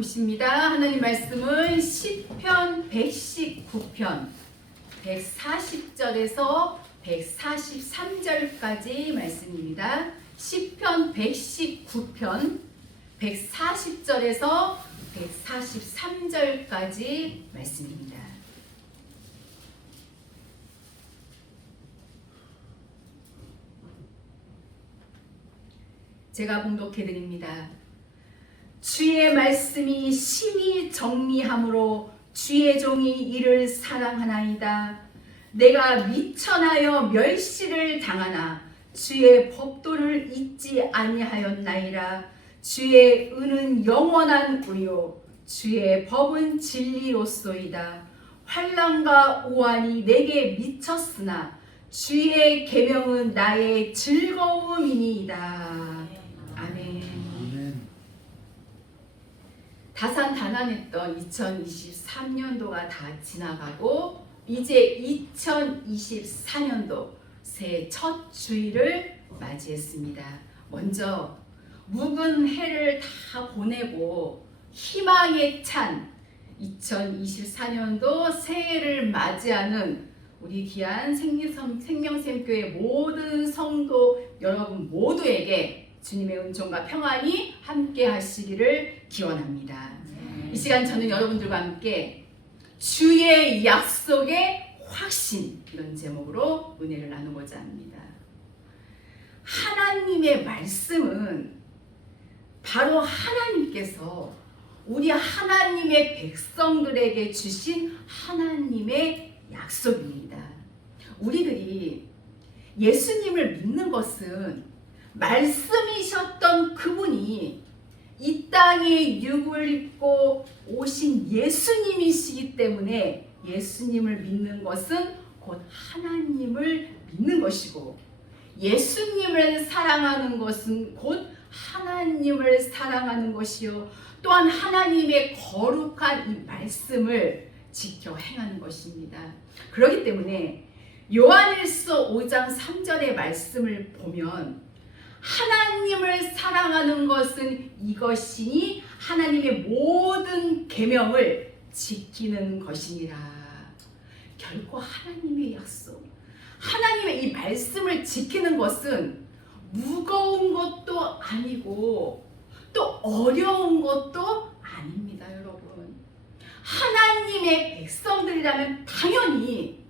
보십니다. 하나님 말씀은 시편 119편 140절에서 143절까지 말씀입니다. 시편 119편 140절에서 143절까지 말씀입니다. 제가 봉독해 드립니다. 주의 말씀이 심히 정리함으로 주의 종이 이를 사랑하나이다. 내가 미천하여 멸시를 당하나 주의 법도를 잊지 아니하였나이다. 주의 은은 영원한 의요 주의 법은 진리로소이다. 환난과 우환이 내게 미쳤으나 주의 계명은 나의 즐거움이니이다. 아멘. 다산다난했던 2023년도가 다 지나가고 이제 2024년도 새해 첫 주일을 맞이했습니다. 먼저 묵은 해를 다 보내고 희망에 찬 2024년도 새해를 맞이하는 우리 귀한 생명샘교회 모든 성도 여러분 모두에게 주님의 은총과 평안이 함께 하시기를 기원합니다. 이 시간 저는 여러분들과 함께 주의 약속의 확신, 이런 제목으로 은혜를 나누고자 합니다. 하나님의 말씀은 바로 하나님께서 우리 하나님의 백성들에게 주신 하나님의 약속입니다. 우리들이 예수님을 믿는 것은 말씀이셨던 그분이 이 땅에 육을 입고 오신 예수님이시기 때문에 예수님을 믿는 것은 곧 하나님을 믿는 것이고, 예수님을 사랑하는 것은 곧 하나님을 사랑하는 것이요 또한 하나님의 거룩한 이 말씀을 지켜 행하는 것입니다. 그렇기 때문에 요한일서 5장 3절의 말씀을 보면 하나님을 사랑하는 것은 이것이니 하나님의 모든 계명을 지키는 것이니라. 결코 하나님의 약속, 하나님의 이 말씀을 지키는 것은 무거운 것도 아니고 또 어려운 것도 아닙니다. 여러분, 하나님의 백성들이라면 당연히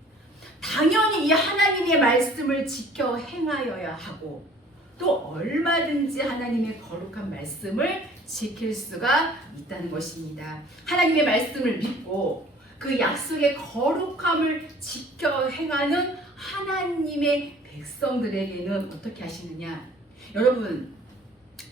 이 하나님의 말씀을 지켜 행하여야 하고, 또 얼마든지 하나님의 거룩한 말씀을 지킬 수가 있다는 것입니다. 하나님의 말씀을 믿고 그 약속의 거룩함을 지켜 행하는 하나님의 백성들에게는 어떻게 하시느냐? 여러분,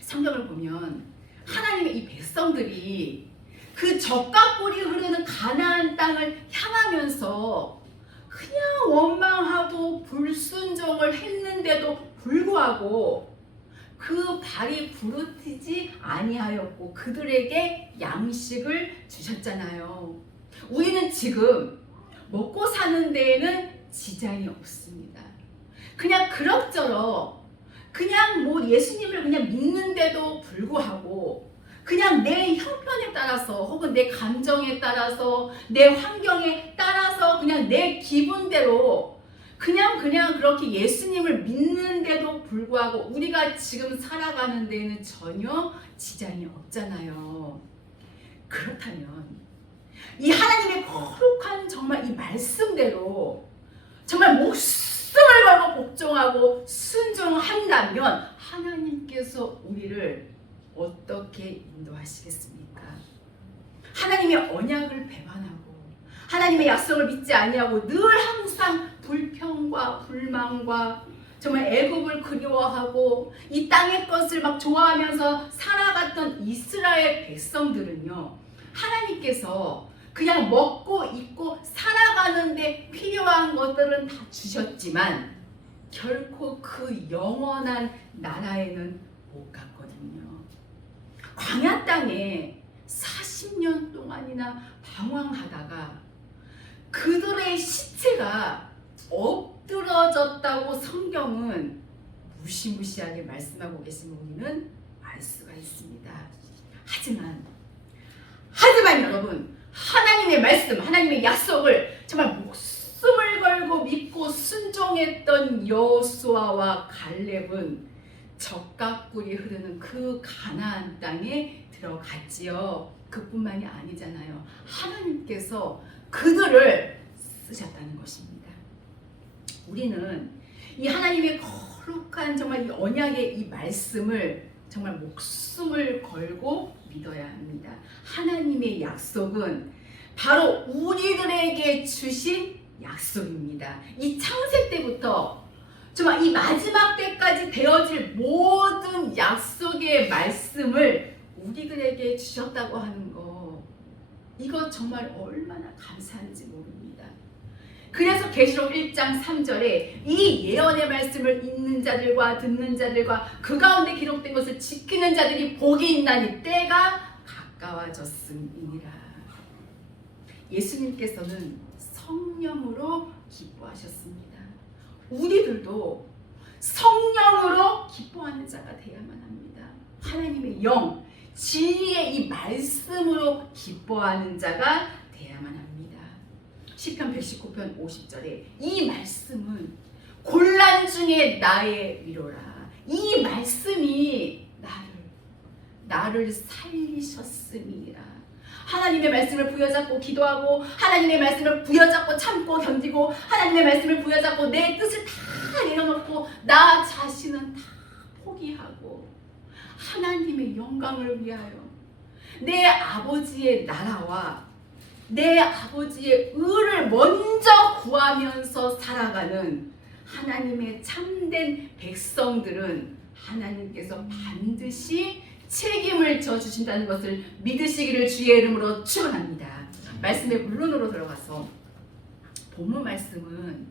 성경을 보면 하나님의 이 백성들이 그 젖과 꿀이 흐르는 가나안 땅을 향하면서 그냥 원망하고 불순종을 했는데도 불구하고 그 발이 부르트지 아니하였고 그들에게 양식을 주셨잖아요. 우리는 지금 먹고 사는 데에는 지장이 없습니다. 그냥 그럭저럭 그냥 예수님을 그냥 믿는데도 불구하고 그냥 내 형편에 따라서 혹은 내 감정에 따라서 내 환경에 따라서 그냥 내 기분대로 그냥 그렇게 예수님을 믿는데도 불구하고 우리가 지금 살아가는 데에는 전혀 지장이 없잖아요. 그렇다면 이 하나님의 거룩한 정말 이 말씀대로 정말 목숨을 걸고 복종하고 순종한다면 하나님께서 우리를 어떻게 인도하시겠습니까? 하나님의 언약을 배반하고 하나님의 약속을 믿지 아니하고 늘 항상 불평과 불만과 정말 애굽을 그리워하고 이 땅의 것을 막 좋아하면서 살아갔던 이스라엘 백성들은요, 하나님께서 그냥 먹고 입고 살아가는데 필요한 것들은 다 주셨지만 결코 그 영원한 나라에는 못 갔거든요. 광야 땅에 40년 동안이나 방황하다가 그들의 시체가 엎드러졌다고 성경은 무시무시하게 말씀하고 계신 우리는 알 수가 있습니다. 하지만 하지만 여러분, 하나님의 말씀, 하나님의 약속을 정말 목숨을 걸고 믿고 순종했던 여호수아와 갈렙은 젖과 꿀이 흐르는 그 가나안 땅에 들어갔지요. 그뿐만이 아니잖아요. 하나님께서 그들을 쓰셨다는 것입니다. 우리는 이 하나님의 거룩한 정말 이 언약의 이 말씀을 정말 목숨을 걸고 믿어야 합니다. 하나님의 약속은 바로 우리들에게 주신 약속입니다. 이 창세 때부터 정말 이 마지막 때까지 되어질 모든 약속의 말씀을 우리들에게 주셨다고 하는 거, 이거 정말 얼마나 감사한지 모릅니다. 그래서 계시록 1장 3절에 이 예언의 말씀을 읽는 자들과 듣는 자들과 그 가운데 기록된 것을 지키는 자들이 복이 있나니 때가 가까워졌음이니라. 예수님께서는 성령으로 기뻐하셨습니다. 우리들도 성령으로 기뻐하는 자가 되어야만 합니다. 하나님의 영, 진리의 이 말씀으로 기뻐하는 자가 되어야만 합니다. 시편 119편 50절에 이 말씀은 곤란 중에 나의 위로라. 이 말씀이 나를 살리셨음이라. 하나님의 말씀을 부여잡고 기도하고, 하나님의 말씀을 부여잡고 참고 견디고, 하나님의 말씀을 부여잡고 내 뜻을 다 내려놓고 나 자신은 다 포기하고 하나님의 영광을 위하여 내 아버지의 나라와 내 아버지의 의를 먼저 구하면서 살아가는 하나님의 참된 백성들은 하나님께서 반드시 책임을 져주신다는 것을 믿으시기를 주의 이름으로 축원합니다. 말씀의 본론으로 들어가서 본문 말씀은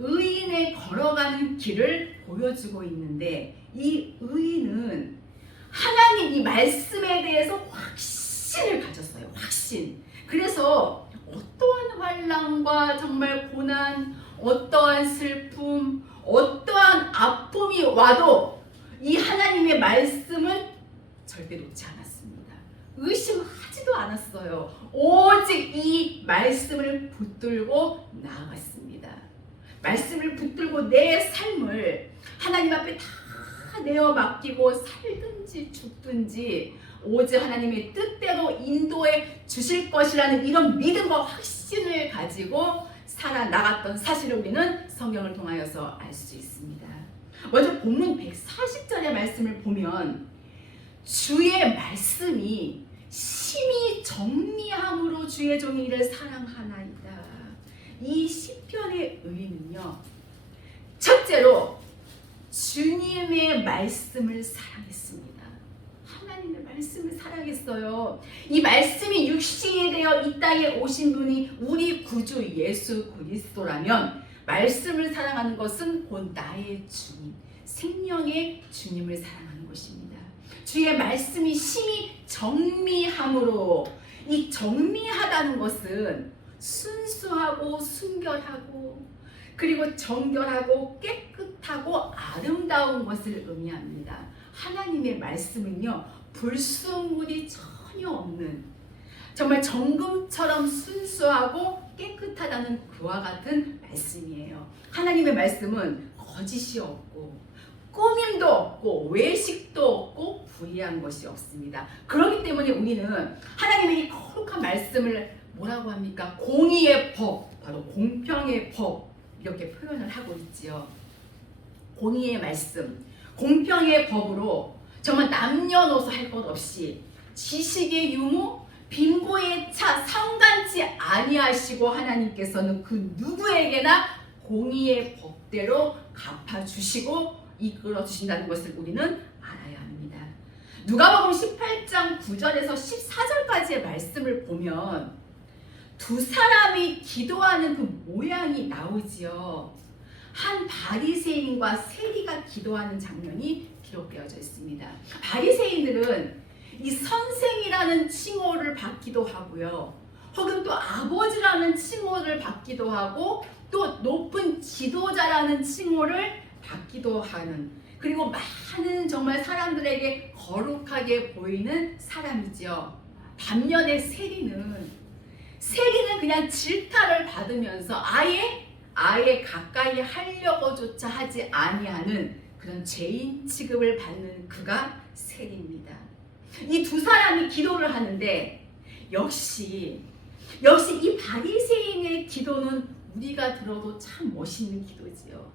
의인의 걸어가는 길을 보여주고 있는데, 이 의인은 하나님 이 말씀에 대해서 확신을 가졌어요. 확신. 그래서 어떠한 환난과 정말 고난, 어떠한 슬픔, 어떠한 아픔이 와도 이 하나님의 말씀은 절대 놓지 않았습니다. 의심하지도 않았어요. 오직 이 말씀을 붙들고 나아갔습니다. 말씀을 붙들고 내 삶을 하나님 앞에 다 내어 맡기고 살든지 죽든지 오직 하나님의 뜻대로 인도해 주실 것이라는 이런 믿음과 확신을 가지고 살아나갔던 사실을 우리는 성경을 통하여서 알 수 있습니다. 먼저 본문 140절의 말씀을 보면 주의 말씀이 심히 정리함으로 주의 종이 이를 사랑하나이다. 이 시편의 의미는요, 첫째로 주님의 말씀을 사랑했습니다. 하나님의 말씀을 사랑했어요. 이 말씀이 육신이 되어 이 땅에 오신 분이 우리 구주 예수 그리스도라면 말씀을 사랑하는 것은 곧 나의 주님, 생명의 주님을 사랑하는 것입니다. 주의 말씀이 심히 정미함으로, 이 정미하다는 것은 순수하고 순결하고 그리고 정결하고 깨끗하고 아름다운 것을 의미합니다. 하나님의 말씀은요, 불순물이 전혀 없는 정말 정금처럼 순수하고 깨끗하다는 그와 같은 말씀이에요. 하나님의 말씀은 거짓이 없고 꾸밈도 없고 외식도 없고 불의한 것이 없습니다. 그렇기 때문에 우리는 하나님의 이 거룩한 말씀을 뭐라고 합니까? 공의의 법, 바로 공평의 법, 이렇게 표현을 하고 있지요. 공의의 말씀, 공평의 법으로 정말 남녀노소 할 것 없이 지식의 유무, 빈고의 차 상관치 아니하시고 하나님께서는 그 누구에게나 공의의 법대로 갚아주시고 이끌어 주신다는 것을 우리는 알아야 합니다. 누가복음 18장 9절에서 14절까지의 말씀을 보면 두 사람이 기도하는 그 모양이 나오지요. 한 바리새인과 세리가 기도하는 장면이 기록되어져 있습니다. 바리새인들은 이 선생이라는 칭호를 받기도 하고요, 혹은 또 아버지라는 칭호를 받기도 하고 또 높은 지도자라는 칭호를 받기도 하는, 그리고 많은 정말 사람들에게 거룩하게 보이는 사람이지요. 반면에 세리는 그냥 질타를 받으면서 아예 가까이 하려고조차 하지 아니하는 그런 죄인 취급을 받는 그가 세리입니다. 이 두 사람이 기도를 하는데 역시 이 바리새인의 기도는 우리가 들어도 참 멋있는 기도지요.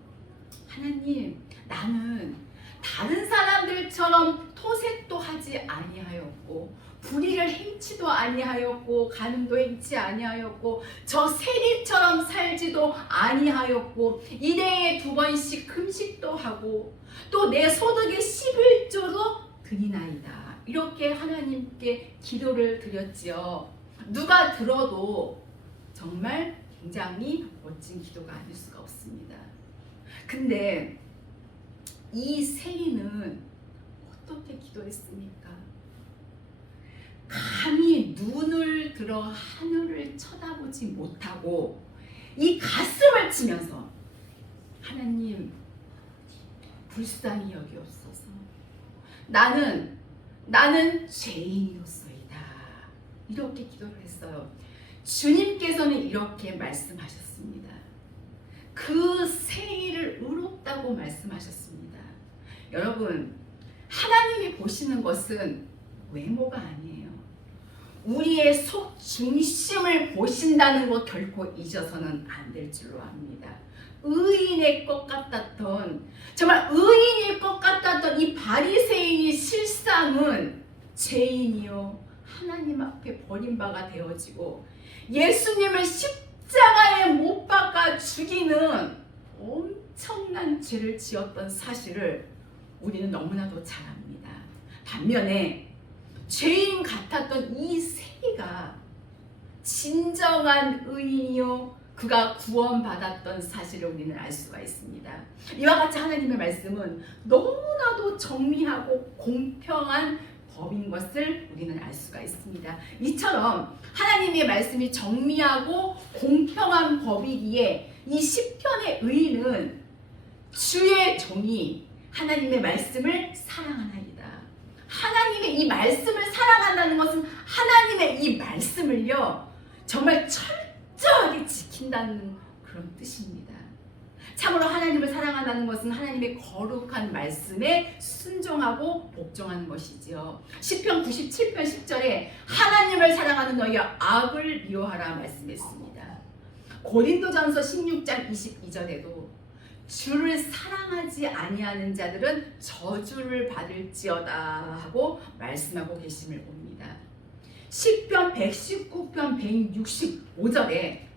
하나님, 나는 다른 사람들처럼 토색도 하지 아니하였고 불의를 행치도 아니하였고 간음도 행치 아니하였고 저 세리처럼 살지도 아니하였고 일해에 2번씩 금식도 하고 또 내 소득의 11조도 드리나이다. 이렇게 하나님께 기도를 드렸지요. 누가 들어도 정말 굉장히 멋진 기도가 아닐 수가 없습니다. 근데 이 세리는 어떻게 기도했습니까? 감히 눈을 들어 하늘을 쳐다보지 못하고 이 가슴을 치면서 하나님 불쌍히 여기옵소서. 나는 죄인이었소이다. 이렇게 기도를 했어요. 주님께서는 이렇게 말씀하셨습니다. 그 세리를 의롭다고 말씀하셨습니다. 여러분, 하나님이 보시는 것은 외모가 아니에요. 우리의 속 중심을 보신다는 것 결코 잊어서는 안 될 줄로 압니다. 의인의 것 같았던, 정말 의인일 것 같았던 이 바리새인의 실상은 죄인이요 하나님 앞에 버림바가 되어지고 예수님을 십자가에 못 박아 죽이는 엄청난 죄를 지었던 사실을 우리는 너무나도 잘 압니다. 반면에 죄인 같았던 이 세리가 진정한 의인이요 그가 구원받았던 사실을 우리는 알 수가 있습니다. 이와 같이 하나님의 말씀은 너무나도 정의하고 공평한 법인 것을 우리는 알 수가 있습니다. 이처럼 하나님의 말씀이 정의하고 공평한 법이기에 이 시편의 의인은 주의 종이 하나님의 말씀을 사랑하나이다. 하나님의 이 말씀을 사랑한다는 것은 하나님의 이 말씀을요 정말 철저하게 지킨다는 그런 뜻입니다. 참으로 하나님을 사랑한다는 것은 하나님의 거룩한 말씀에 순종하고 복종하는 것이지요. 시편 97편 10절에 하나님을 사랑하는 너희야 악을 미워하라 말씀했습니다. 고린도전서 16장 22절에도 주를 사랑하지 아니하는 자들은 저주를 받을지어다 하고 말씀하고 계심을 봅니다. 시편 119편 165절에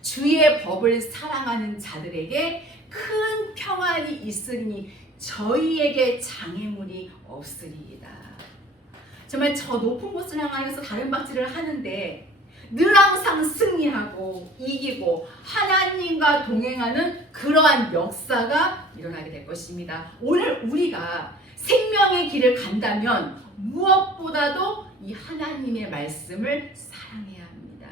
주의 법을 사랑하는 자들에게 큰 평안이 있으니 저희에게 장애물이 없으리이다. 정말 저 높은 곳을 향하여서 다른 박질을 하는데 늘 항상 승리하고 이기고 하나님과 동행하는 그러한 역사가 일어나게 될 것입니다. 오늘 우리가 생명의 길을 간다면 무엇보다도 이 하나님의 말씀을 사랑해야 합니다.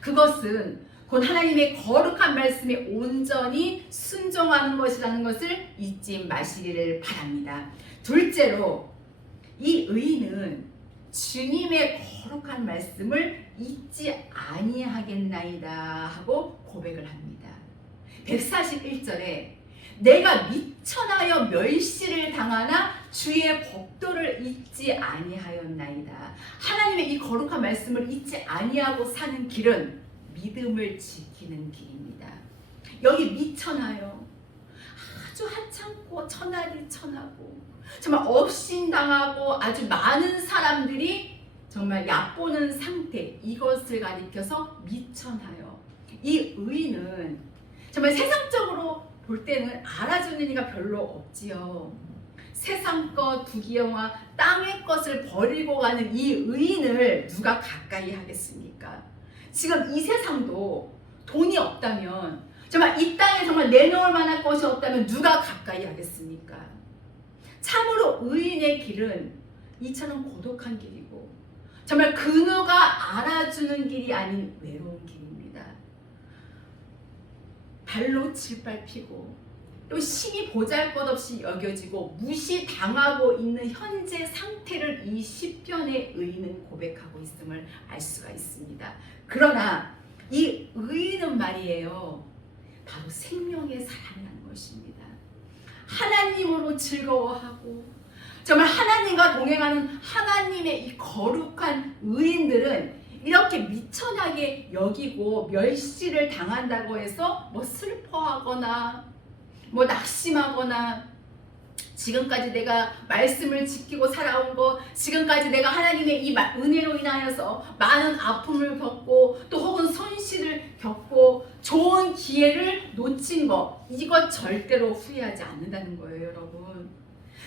그것은 곧 하나님의 거룩한 말씀에 온전히 순종하는 것이라는 것을 잊지 마시기를 바랍니다. 둘째로 이 의인은 주님의 거룩한 말씀을 잊지 아니하겠나이다 하고 고백을 합니다. 141절에 내가 미천하여 멸시를 당하나 주의 법도를 잊지 아니하였나이다. 하나님의 이 거룩한 말씀을 잊지 아니하고 사는 길은 믿음을 지키는 길입니다. 여기 미천하여 아주 하찮고 천하디 천하고 정말 업신당하고 아주 많은 사람들이 정말 얕보는 상태, 이것을 가리켜서 미천하여. 이 의인은 정말 세상적으로 볼 때는 알아주는 이가 별로 없지요. 세상 것, 부귀영화, 땅의 것을 버리고 가는 이 의인을 누가 가까이 하겠습니까? 지금 이 세상도 돈이 없다면, 정말 이 땅에 정말 내놓을 만한 것이 없다면 누가 가까이 하겠습니까? 참으로 의인의 길은 이처럼 고독한 길이고 정말 그 누가 알아주는 길이 아닌 외로운 길입니다. 발로 짓밟히고 또 심히 보잘것없이 여겨지고 무시당하고 있는 현재 상태를 이 시편의 의인은 고백하고 있음을 알 수가 있습니다. 그러나 이 의인은 말이에요, 바로 생명의 사람이라는 것입니다. 하나님으로 즐거워하고 정말 하나님과 동행하는 하나님의 이 거룩한 의인들은 이렇게 미천하게 여기고 멸시를 당한다고 해서 뭐 슬퍼하거나 뭐 낙심하거나, 지금까지 내가 말씀을 지키고 살아온 거, 지금까지 내가 하나님의 이 은혜로 인하여서 많은 아픔을 겪고 또 혹은 손실을 겪고 좋은 기회를 놓친 거, 이것 절대로 후회하지 않는다는 거예요, 여러분.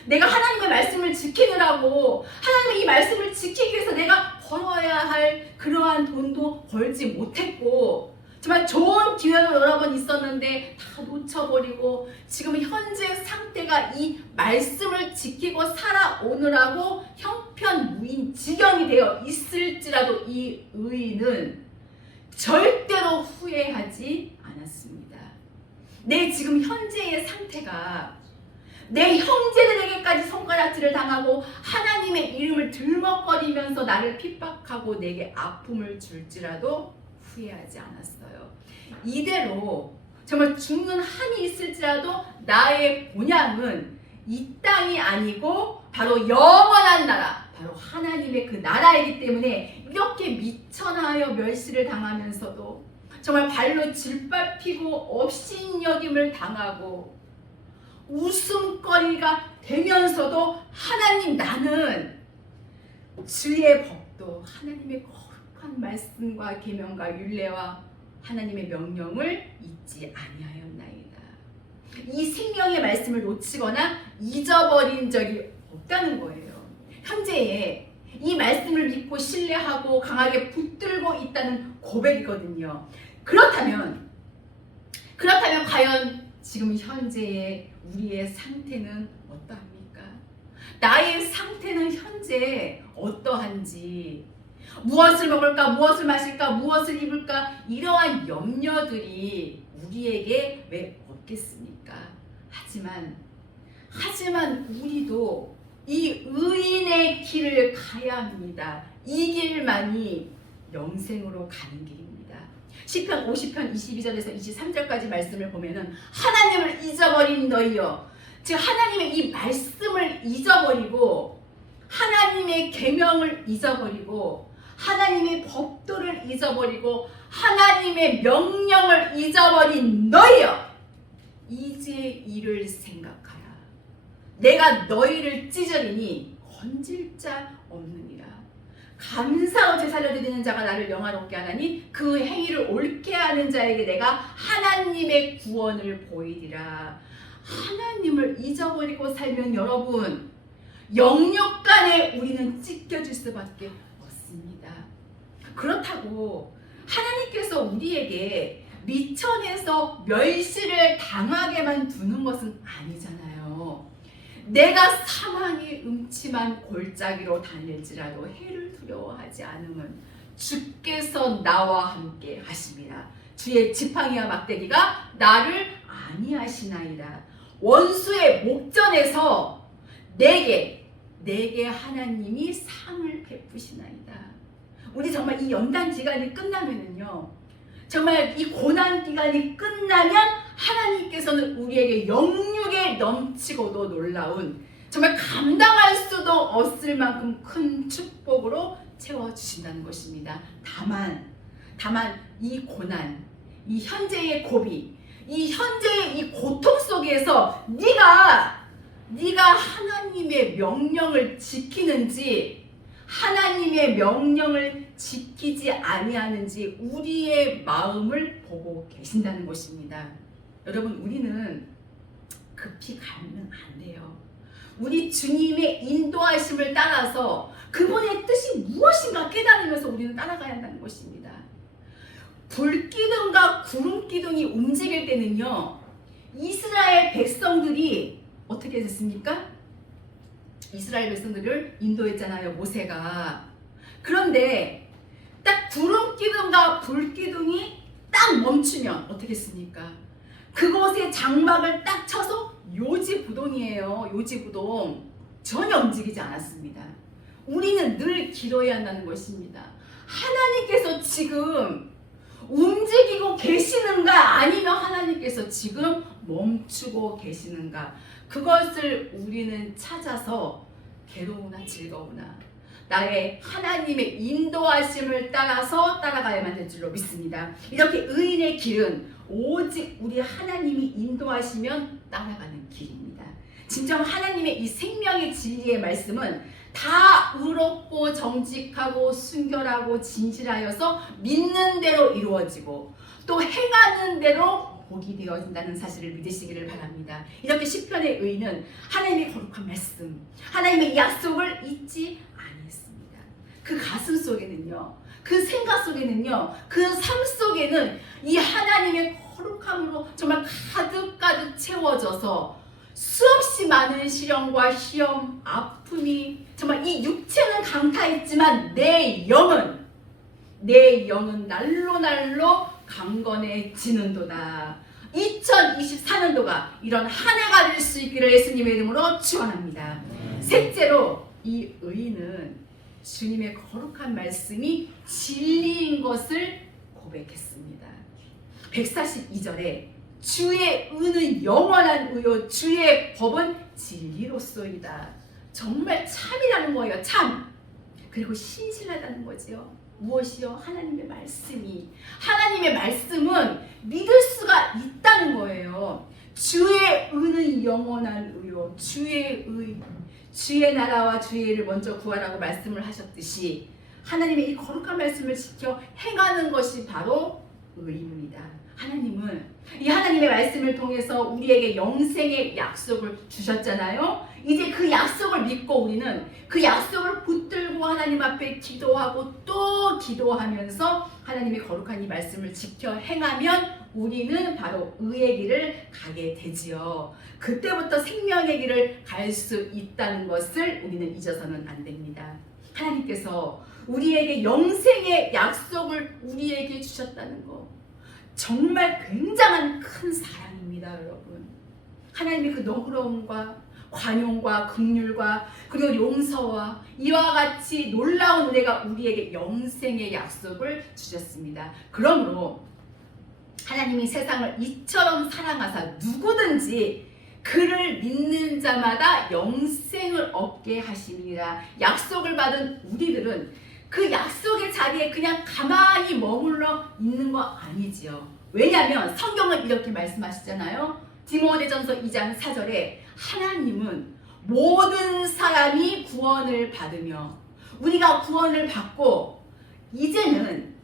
내가 하나님의 말씀을 지키느라고, 하나님의 이 말씀을 지키기 위해서 내가 벌어야 할 그러한 돈도 벌지 못했고, 정말 좋은 기회도 여러 번 있었는데 다 놓쳐버리고 지금 현재 상태가 이 말씀을 지키고 살아오느라고 형편무인 지경이 되어 있을지라도 이 의인은 절대로 후회하지 않았습니다. 내 지금 현재의 상태가 내 형제들에게까지 손가락질을 당하고 하나님의 이름을 들먹거리면서 나를 핍박하고 내게 아픔을 줄지라도 후회하지 않았어요. 이대로 정말 죽는 한이 있을지라도 나의 본향은 이 땅이 아니고 바로 영원한 나라, 바로 하나님의 그 나라이기 때문에 이렇게 미천하여 멸시를 당하면서도 정말 발로 짓밟히고 업신여김을 당하고 웃음거리가 되면서도 하나님, 나는 주의 법도 하나님의 거룩한 말씀과 계명과 율례와 하나님의 명령을 잊지 아니하였나이다. 이 생명의 말씀을 놓치거나 잊어버린 적이 없다는 거예요. 현재에 이 말씀을 믿고 신뢰하고 강하게 붙들고 있다는 고백이거든요. 그렇다면 과연 지금 현재의 우리의 상태는 어떠합니까? 나의 상태는 현재 어떠한지, 무엇을 먹을까, 무엇을 마실까, 무엇을 입을까, 이러한 염려들이 우리에게 왜 없겠습니까? 하지만 우리도 이 의인의 길을 가야 합니다. 이 길만이 영생으로 가는 길입니다. 시편 50편 22절에서 23절까지 말씀을 보면은 하나님을 잊어버린 너희여, 즉 하나님의 이 말씀을 잊어버리고 하나님의 계명을 잊어버리고 하나님의 법도를 잊어버리고 하나님의 명령을 잊어버린 너희여, 이제 이를 생각하라. 내가 너희를 찢으리니 건질 자 없느니라. 감사와 제사를 드리는 자가 나를 영화롭게 하나니 그 행위를 옳게 하는 자에게 내가 하나님의 구원을 보이리라. 하나님을 잊어버리고 살면 여러분, 영역간에 우리는 찢겨질 수밖에 없습니다. 그렇다고 하나님께서 우리에게 미천에서 멸시를 당하게만 두는 것은 아니잖아요. 내가 사망의 음침한 골짜기로 다닐지라도 해를 두려워하지 않음은 주께서 나와 함께 하심이라. 주의 지팡이와 막대기가 나를 아니하시나이다. 원수의 목전에서 내게 하나님이 상을 베푸시나이다. 우리 정말 이 연단 기간이 끝나면은요, 정말 이 고난 기간이 끝나면 하나님께서는 우리에게 영육에 넘치고도 놀라운, 정말 감당할 수도 없을 만큼 큰 축복으로 채워주신다는 것입니다. 다만 이 고난, 이 현재의 고비, 이 현재의 이 고통 속에서 네가 하나님의 명령을 지키는지 하나님의 명령을 지키지 아니하는지 우리의 마음을 보고 계신다는 것입니다. 여러분, 우리는 급히 가면 안 돼요. 우리 주님의 인도하심을 따라서 그분의 뜻이 무엇인가 깨달으면서 우리는 따라가야 한다는 것입니다. 불기둥과 구름기둥이 움직일 때는요, 이스라엘 백성들이 어떻게 됐습니까? 이스라엘 백성들을 인도했잖아요, 모세가. 그런데 딱 구름기둥과 불기둥이 딱 멈추면 어떻게 했습니까? 그곳에 장막을 딱 쳐서 요지부동이에요. 요지부동. 전혀 움직이지 않았습니다. 우리는 늘 기도해야 한다는 것입니다. 하나님께서 지금 움직이고 계시는가, 아니면 하나님께서 지금 멈추고 계시는가, 그것을 우리는 찾아서 괴로우나 즐거우나 나의 하나님의 인도하심을 따라서 따라가야만 될 줄로 믿습니다. 이렇게 의인의 길은 오직 우리 하나님이 인도하시면 따라가는 길입니다. 진정 하나님의 이 생명의 진리의 말씀은 다 의롭고 정직하고 순결하고 진실하여서 믿는 대로 이루어지고 또 행하는 대로 복이 되어진다는 사실을 믿으시기를 바랍니다. 이렇게 시편의 의인은 하나님의 거룩한 말씀, 하나님의 약속을 잊지 아니했습니다. 그 가슴 속에는요, 그 생각 속에는요, 그 삶 속에는 이 하나님의 거룩함으로 정말 가득가득 채워져서 수없이 많은 시련과 시험, 아픔이 정말 이 육체는 강타했지만 내 영은 날로 날로 강건해지는도다. 2024년도가 이런 한 해가 될 수 있기를 예수님의 이름으로 축원합니다. 셋째로 이 의인은 주님의 거룩한 말씀이 진리인 것을 고백했습니다. 142절에 주의 의는 영원한 의요 주의 법은 진리로소이다. 정말 참이라는 거예요. 참. 그리고 신실하다는 거지요. 무엇이요? 하나님의 말씀이. 하나님의 말씀은 믿을 수가 있다는 거예요. 주의 의는 영원한 의요 주의 의, 주의 나라와 주의 일을 먼저 구하라고 말씀을 하셨듯이 하나님의 이 거룩한 말씀을 지켜 행하는 것이 바로 의입니다. 하나님은 이 하나님의 말씀을 통해서 우리에게 영생의 약속을 주셨잖아요. 이제 그 약속을 믿고 우리는 그 약속을 붙들고 하나님 앞에 기도하고 또 기도하면서 하나님의 거룩한 이 말씀을 지켜 행하면 우리는 바로 의의 길을 가게 되지요. 그때부터 생명의 길을 갈 수 있다는 것을 우리는 잊어서는 안 됩니다. 하나님께서 우리에게 영생의 약속을 우리에게 주셨다는 거, 정말 굉장한 큰 사랑입니다, 여러분. 하나님의 그 너그러움과 관용과 긍휼과 그리고 용서와 이와 같이 놀라운 은혜가 우리에게 영생의 약속을 주셨습니다. 그러므로 하나님이 세상을 이처럼 사랑하사 누구든지 그를 믿는 자마다 영생을 얻게 하시니라. 약속을 받은 우리들은 그 약속의 자리에 그냥 가만히 머물러 있는 거 아니지요. 왜냐하면 성경은 이렇게 말씀하시잖아요. 디모데전서 2장 4절에 하나님은 모든 사람이 구원을 받으며 우리가 구원을 받고 이제는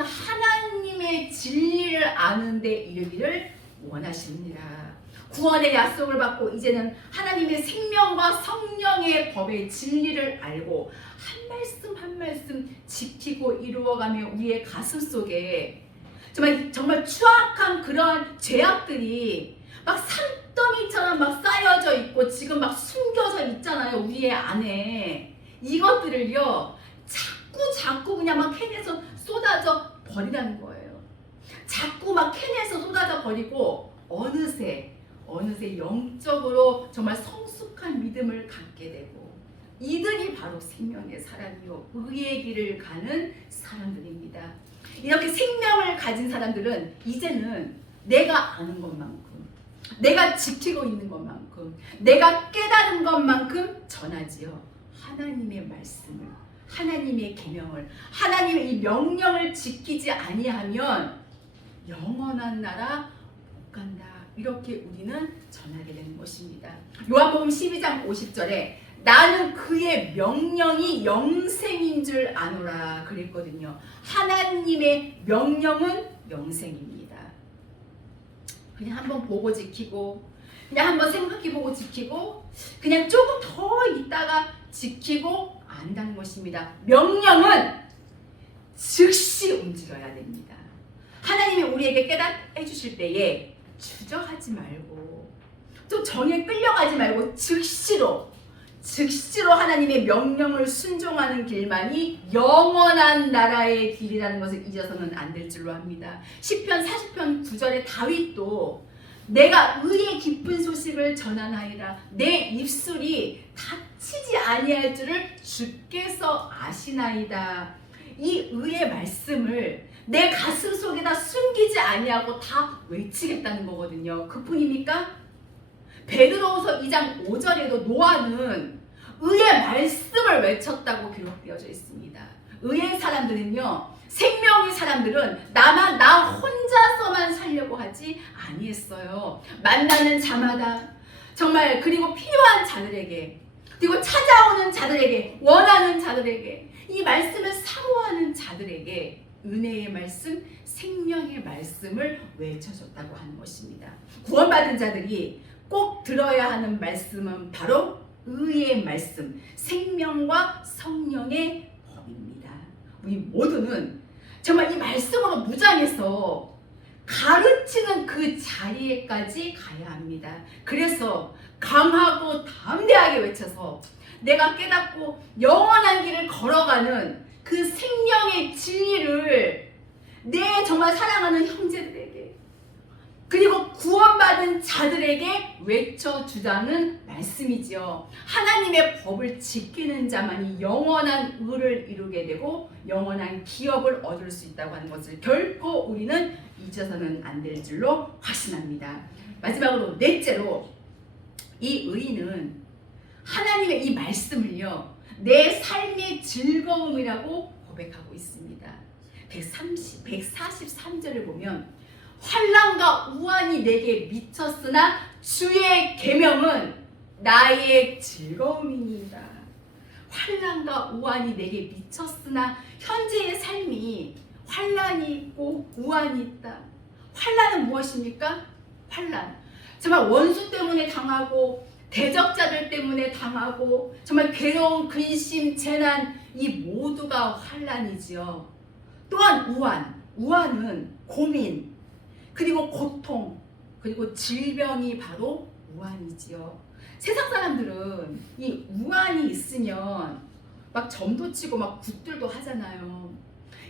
하나님의 진리를 아는 데 이르기를 원하십니다. 구원의 약속을 받고 이제는 하나님의 생명과 성령의 법의 진리를 알고 한 말씀 한 말씀 지키고 이루어가며 우리의 가슴 속에 정말 추악한 그러한 죄악들이 막 산더미처럼 막 쌓여져 있고 지금 막 숨겨져 있잖아요. 우리의 안에. 이것들을요 자꾸 그냥 막 캔에서 쏟아져 버리라는 거예요. 자꾸 막 캔에서 쏟아져 버리고 어느새 영적으로 정말 성숙한 믿음을 갖게 되고 이들이 바로 생명의 사람이요 의의 길을 가는 사람들입니다. 이렇게 생명을 가진 사람들은 이제는 내가 아는 것만큼, 내가 지키고 있는 것만큼, 내가 깨달은 것만큼 전하지요. 하나님의 말씀을, 하나님의 계명을, 하나님의 이 명령을 지키지 아니하면 영원한 나라 못 간다. 이렇게 우리는 전하게 되는 것입니다. 요한복음 12장 50절에 나는 그의 명령이 영생인 줄 아노라 그랬거든요. 하나님의 명령은 영생입니다. 그냥 한번 보고 지키고 그냥 한번 생각해보고 지키고 그냥 조금 더 있다가 지키고 안다는 것입니다. 명령은 즉시 움직여야 됩니다. 하나님이 우리에게 깨닫게 해주실 때에 주저하지 말고 또 정에 끌려가지 말고 즉시로 즉시로 하나님의 명령을 순종하는 길만이 영원한 나라의 길이라는 것을 잊어서는 안 될 줄로 합니다. 시편 40편 9절에 다윗도 내가 의의 기쁜 소식을 전하나이다. 내 입술이 다치지 아니할 줄을 주께서 아시나이다. 이 의의 말씀을 내 가슴 속에다 숨기지 아니하고 다 외치겠다는 거거든요. 그뿐입니까? 베드로후서 2장 5절에도 노아는 의의 말씀을 외쳤다고 기록되어져 있습니다. 의의 사람들은요, 생명의 사람들은 나 혼자서만 살려고 하지 아니했어요. 만나는 자마다 정말, 그리고 필요한 자들에게, 그리고 찾아오는 자들에게, 원하는 자들에게, 이 말씀을 사모하는 자들에게 은혜의 말씀, 생명의 말씀을 외쳐줬다고 하는 것입니다. 구원받은 자들이 꼭 들어야 하는 말씀은 바로 의의 말씀, 생명과 성령의 법입니다. 우리 모두는 정말 이 말씀으로 무장해서 가르치는 그 자리에까지 가야 합니다. 그래서 강하고 담대하게 외쳐서 내가 깨닫고 영원한 길을 걸어가는 그 생명의 진리를 내 정말 사랑하는 형제들에게, 그리고 구원받은 자들에게 외쳐주자는 말씀이지요. 하나님의 법을 지키는 자만이 영원한 의를 이루게 되고 영원한 기업을 얻을 수 있다고 하는 것을 결코 우리는 잊어서는 안 될 줄로 확신합니다. 마지막으로 넷째로, 이 의인은 하나님의 이 말씀을요, 내 삶의 즐거움이라고 고백하고 있습니다. 143절을 보면 환난과 우환이 내게 미쳤으나 주의 계명은 나의 즐거움이니이다. 환난과 우환이 내게 미쳤으나, 현재의 삶이 환난이 있고 우환이 있다. 환난은 무엇입니까? 환난, 정말 원수 때문에 당하고 대적자들 때문에 당하고 정말 괴로운 근심, 재난, 이 모두가 환난이지요. 또한 우환은 고민, 그리고 고통, 그리고 질병이 바로 우환이지요. 세상 사람들은 이 우환이 있으면 막 점도 치고 막 굿들도 하잖아요.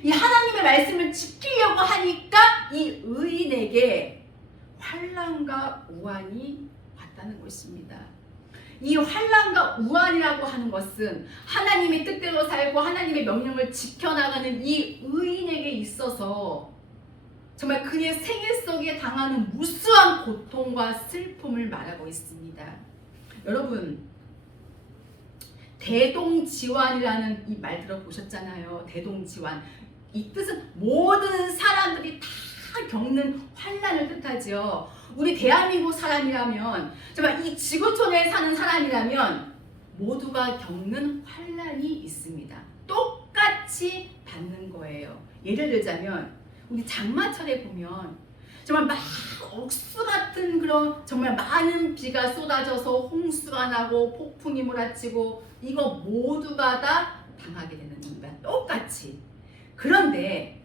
이 하나님의 말씀을 지키려고 하니까 이 의인에게 환난과 우환이 왔다는 것입니다. 이 환난과 우환이라고 하는 것은 하나님의 뜻대로 살고 하나님의 명령을 지켜나가는 이 의인에게 있어서 정말 그의 생애 속에 당하는 무수한 고통과 슬픔을 말하고 있습니다. 여러분, 대동지환이라는 이 말 들어보셨잖아요. 대동지환. 이 뜻은 모든 사람들이 다 겪는 환난을 뜻하죠. 우리 대한민국 사람이라면, 정말 이 지구촌에 사는 사람이라면 모두가 겪는 환난이 있습니다. 똑같이 받는 거예요. 예를 들자면 우리 장마철에 보면 정말 막 억수 같은 그런 정말 많은 비가 쏟아져서 홍수가 나고 폭풍이 몰아치고, 이거 모두가 다 당하게 되는 겁니다. 똑같이. 그런데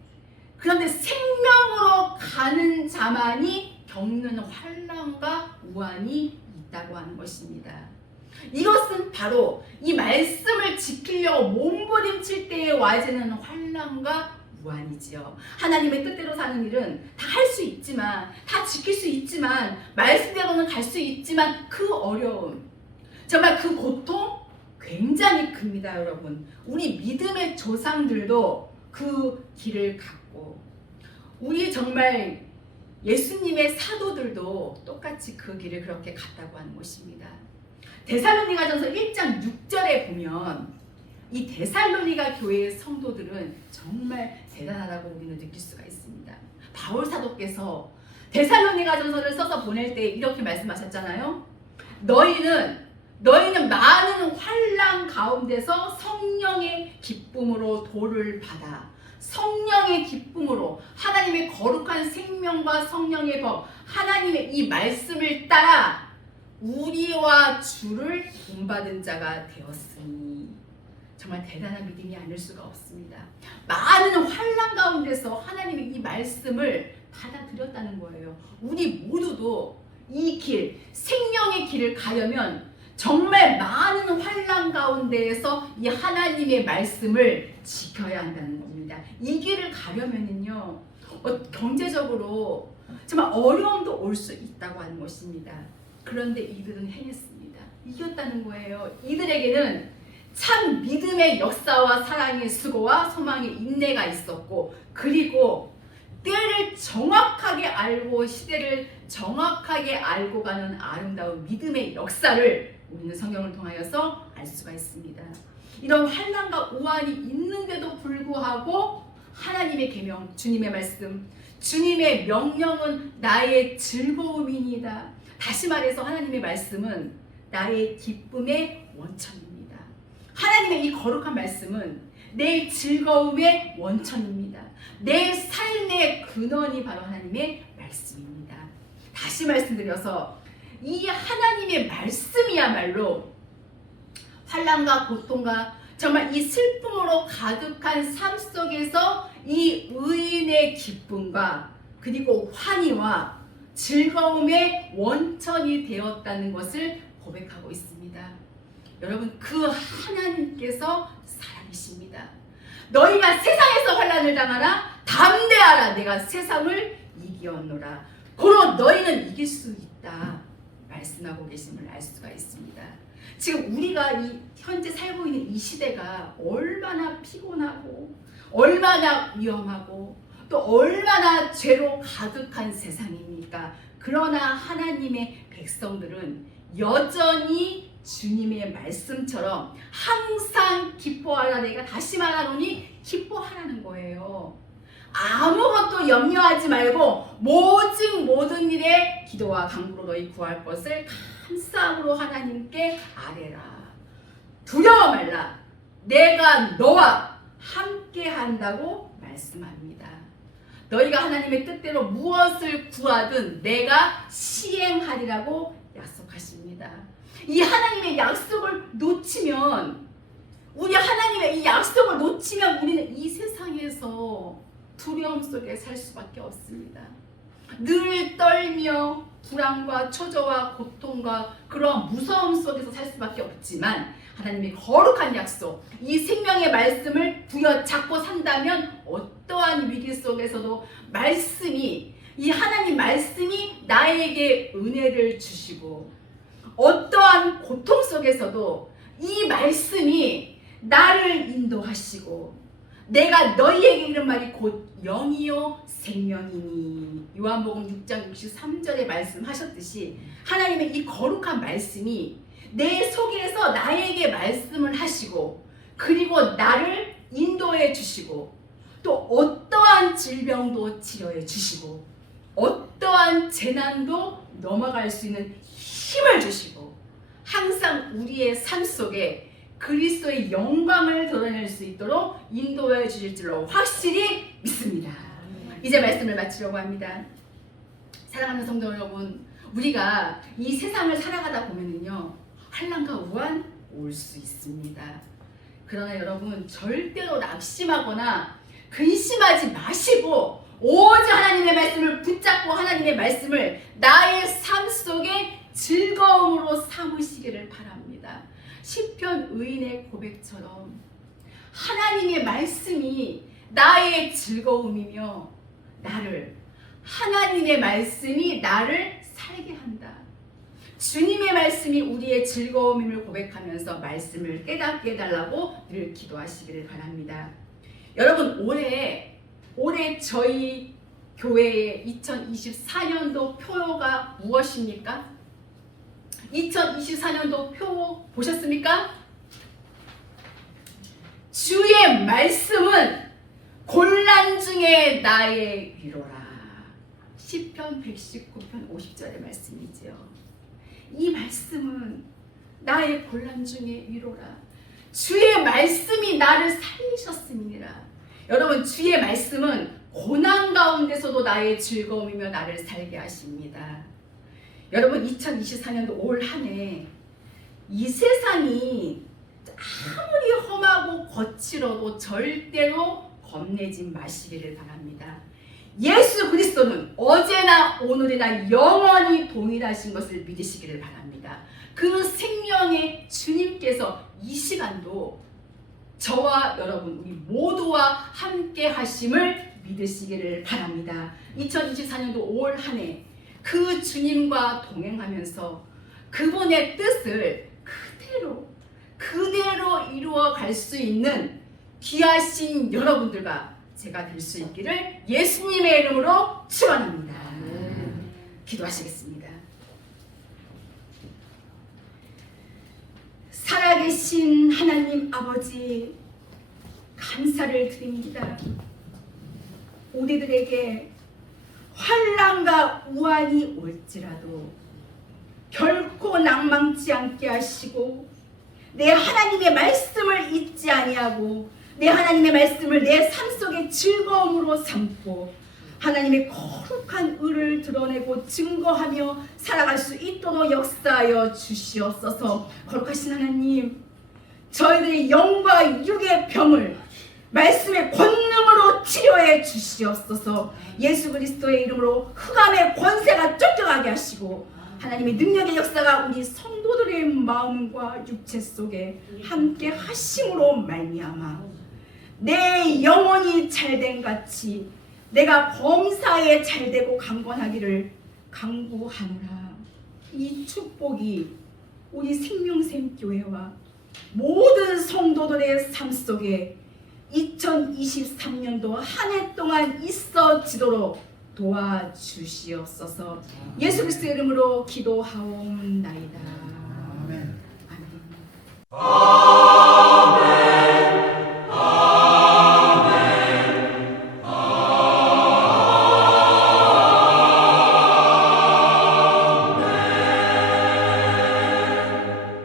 생명으로 가는 자만이 겪는 환난과 우환이 있다고 하는 것입니다. 이것은 바로 이 말씀을 지키려고 몸부림칠 때에 와지는 환난과 우환이지요. 하나님의 뜻대로 사는 일은 다 할 수 있지만, 다 지킬 수 있지만, 말씀대로는 갈 수 있지만, 그 어려움, 정말 그 고통 굉장히 큽니다. 여러분, 우리 믿음의 조상들도 그 길을 갔고, 우리 정말 예수님의 사도들도 똑같이 그 길을 그렇게 갔다고 하는 것입니다. 데살로니가전서 1장 6절에 보면 이 데살로니가 교회의 성도들은 정말 대단하다고 우리는 느낄 수가 있습니다. 바울 사도께서 데살로니가전서를 써서 보낼 때 이렇게 말씀하셨잖아요. 너희는 많은 환난 가운데서 성령의 기쁨으로 도를 받아, 성령의 기쁨으로 하나님의 거룩한 생명과 성령의 법, 하나님의 이 말씀을 따라 우리와 주를 본받은 자가 되었으니, 정말 대단한 믿음이 아닐 수가 없습니다. 많은 환난 가운데서 하나님의 이 말씀을 받아들였다는 거예요. 우리 모두도 이 길, 생명의 길을 가려면 정말 많은 환난 가운데에서 이 하나님의 말씀을 지켜야 한다는 겁니다. 이 길을 가려면은요, 경제적으로 정말 어려움도 올 수 있다고 하는 것입니다. 그런데 이들은 해냈습니다. 이겼다는 거예요. 이들에게는 참 믿음의 역사와 사랑의 수고와 소망의 인내가 있었고, 그리고 때를 정확하게 알고 시대를 정확하게 알고 가는 아름다운 믿음의 역사를 우리는 성경을 통하여서 알 수가 있습니다. 이런 환난과 우환이 있는데도 불구하고 하나님의 계명, 주님의 말씀, 주님의 명령은 나의 즐거움이니이다. 다시 말해서 하나님의 말씀은 나의 기쁨의 원천입니다. 하나님의 이 거룩한 말씀은 내 즐거움의 원천입니다. 내 삶의 근원이 바로 하나님의 말씀입니다. 다시 말씀드려서 이 하나님의 말씀이야말로 환난과 고통과 정말 이 슬픔으로 가득한 삶 속에서 이 의인의 기쁨과 그리고 환희와 즐거움의 원천이 되었다는 것을 고백하고 있습니다. 여러분, 그 하나님께서 살아계십니다. 너희가 세상에서 환난을 당하나 담대하라, 내가 세상을 이기었노라. 고로 너희는 이길 수 있다 말씀하고 계심을 알 수가 있습니다. 지금 우리가 이 현재 살고 있는 이 시대가 얼마나 피곤하고 얼마나 위험하고 또 얼마나 죄로 가득한 세상입니까? 그러나 하나님의 백성들은 여전히 주님의 말씀처럼 항상 기뻐하라. 내가 다시 말하노니 기뻐하라는 거예요. 아무것도 염려하지 말고 오직 모든 일에 기도와 간구로 너희 구할 것을 감사함으로 하나님께 아뢰라. 두려워 말라. 내가 너와 함께 한다고 말씀합니다. 너희가 하나님의 뜻대로 무엇을 구하든 내가 시행하리라고 약속하십니다. 이 하나님의 약속을 놓치면, 우리 하나님의 이 약속을 놓치면 우리는 이 세상에서 두려움 속에 살 수밖에 없습니다. 늘 떨며 불안과 초조와 고통과 그런 무서움 속에서 살 수밖에 없지만 하나님의 거룩한 약속, 이 생명의 말씀을 부여잡고 산다면 어떠한 위기 속에서도 말씀이, 이 하나님 말씀이 나에게 은혜를 주시고 어떠한 고통 속에서도 이 말씀이 나를 인도하시고 내가 너희에게 이른 말이 곧 영이요 생명이니. 요한복음 6장 63절에 말씀하셨듯이 하나님의 이 거룩한 말씀이 내 속에서 나에게 말씀을 하시고 그리고 나를 인도해 주시고 또 어떠한 질병도 치료해 주시고 어떠한 재난도 넘어갈 수 있는 힘을 주시고 항상 우리의 삶 속에 그리스도의 영광을 드러낼 수 있도록 인도해 주실 줄로 확실히 믿습니다. 이제 말씀을 마치려고 합니다. 사랑하는 성도 여러분, 우리가 이 세상을 살아가다 보면은요, 환난과 우환 올 수 있습니다. 그러나 여러분, 절대로 낙심하거나 근심하지 마시고 오직 하나님의 말씀을 붙잡고 하나님의 말씀을 나의 삶 속에 즐거움으로 삼으시기를 바랍니다. 시편 의인의 고백처럼 하나님의 말씀이 나의 즐거움이며 하나님의 말씀이 나를 살게 한다. 주님의 말씀이 우리의 즐거움임을 고백하면서 말씀을 깨닫게 해달라고 늘 기도하시기를 바랍니다. 여러분, 올해 저희 교회의 2024년도 표가 무엇입니까? 2024년도 표 보셨습니까? 주의 말씀은 곤란 중에 나의 위로라. 시편 119편 50절의 말씀이지요. 이 말씀은 나의 곤란 중에 위로라. 주의 말씀이 나를 살리셨습니다. 여러분, 주의 말씀은 고난 가운데서도 나의 즐거움이며 나를 살게 하십니다. 여러분, 2024년도 올 한 해 이 세상이 아무리 험하고 거칠어도 절대로 겁내지 마시기를 바랍니다. 예수 그리스도는 어제나 오늘이나 영원히 동일하신 것을 믿으시기를 바랍니다. 그 생명의 주님께서 이 시간도 저와 여러분 우리 모두와 함께 하심을 믿으시기를 바랍니다. 2024년도 5월 한 해 그 주님과 동행하면서 그분의 뜻을 그대로 이루어 갈 수 있는 귀하신 여러분들과 제가 될 수 있기를 예수님의 이름으로 축원합니다. 기도하시겠습니다. 살아계신 하나님 아버지, 감사를 드립니다. 우리들에게 환난과 우환이 올지라도 결코 낭망치 않게 하시고 내 하나님의 말씀을 잊지 아니하고 내 하나님의 말씀을 내 삶 속의 즐거움으로 삼고 하나님의 거룩한 의를 드러내고 증거하며 살아갈 수 있도록 역사하여 주시옵소서. 거룩하신 하나님, 저희들의 영과 육의 병을 말씀의 권능으로 치료해 주시옵소서. 예수 그리스도의 이름으로 흑암의 권세가 쫓겨가게 하시고 하나님의 능력의 역사가 우리 성도들의 마음과 육체 속에 함께 하심으로 말미암아 내 영혼이 잘된 같이 내가 범사에 잘되고 강건하기를 간구하노라. 이 축복이 우리 생명샘교회와 모든 성도들의 삶 속에 2023년도 한 해 동안 있어지도록 도와주시옵소서. 예수 그리스도의 이름으로 기도하옵나이다. 아멘. 아멘.